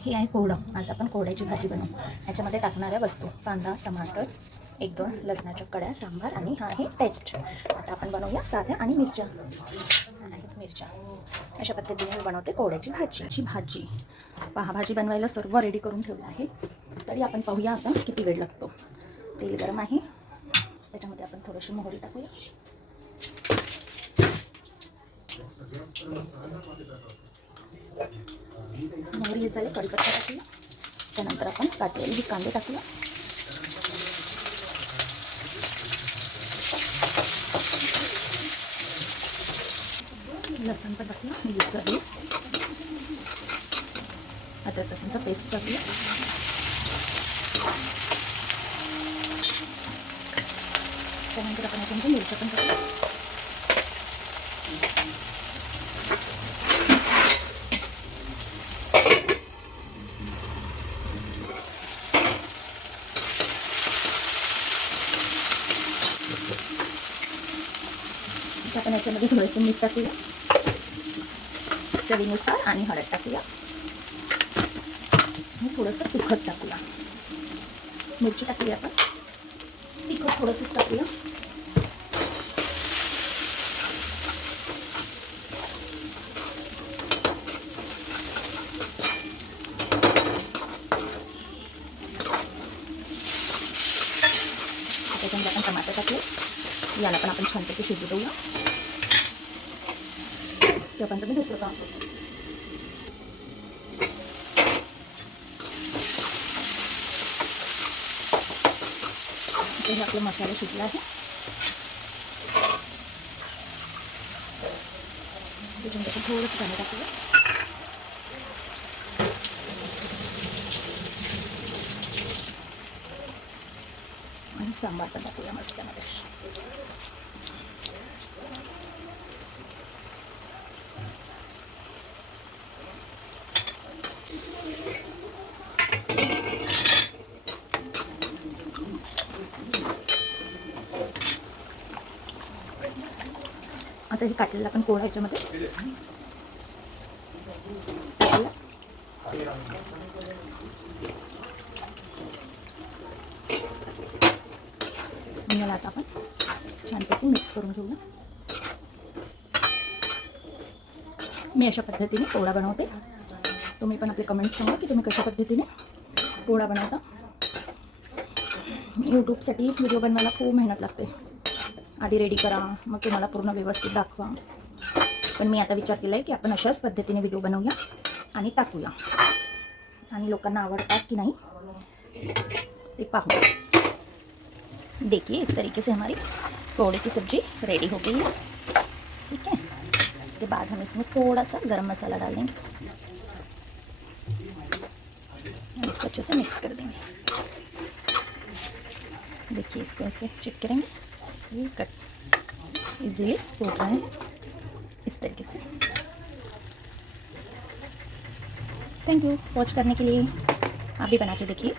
हे आहे कोरडं. आज आपण कोरड्याची भाजी बनवू. याच्यामध्ये टाकणाऱ्या वस्तू कांदा, टमाटर, 1-2 लसणाच्या कड्या, सांबार आणि हा आहे पेस्ट. आता आपण बनवूया साध्या आणि मिरच्या. अशा पद्धतीने मी बनवते कोरड्याची भाजी. पहा, भाजी बनवायला सर्व रेडी करून ठेवलं आहे. तरी आपण पाहूया आता किती वेळ लागतो. तेल गरम आहे, त्याच्यामध्ये आपण थोडीशी मोहरी टाकूया. मोहरी हे झाले, कढीपत्ता टाकूया. त्यानंतर आपण काटलेले कांदे टाकूया. लसूण पण टाकूया, मिरची, अद्रक लसूणचा पेस्ट टाकूया. त्यानंतर आपण याच्यामध्ये मिरच्या पण टाकूया. आपण याच्यामध्ये थोडंसं मीठ टाकूया, चवीनुसार, आणि हळद टाकूया आणि थोडंसं तिखट टाकूया. मिरची टाकूया आपण, तिखट थोडंसंच टाकूया. त्याच्यामध्ये आपण टमाटर टाकूया. याला पण आपण छानपैकी शिजू देऊया. ते आपण तुम्ही दुसरं काम करू. हे आपले मसाले शिजले आहे. त्याच्यामध्ये थोडंसं पाणी टाकूया. आणि सांबार पण टाकूया मसाल्यामध्ये. आता हे काटलेलं आपण कोरडा ह्याच्यामध्ये टाकूया. याला आता आपण छानपैकी मिक्स करून घेऊया. मी अशा पद्धतीने पोळा बनवते. तुम्ही पण आपले कमेंट्स सांगा की तुम्ही कशा पद्धतीने पोळा बनवता. यूट्यूबसाठी व्हिडिओ बनवायला खूप मेहनत लागते. आधी रेडी करा, मग तुम्हाला पूर्ण व्यवस्थित दाखवा. पण मी आता विचार केला आहे की आपण अशाच पद्धतीने व्हिडिओ बनवूया आणि टाकूया, आणि लोकांना आवडतात की नाही ते पाहू. देखिए, इस तरीके से हमारी कोरड़े की सब्ज़ी रेडी हो गई है. ठीक है, इसके बाद हम इसमें थोड़ा सा गरम मसाला डालेंगे. इसको अच्छे से मिक्स कर देंगे. देखिए, इसको ऐसे चेक करेंगे, ये कट इजीली टूट रहे हैं इस तरीके से. थैंक यू वॉच करने के लिए. आप भी बना के देखिए.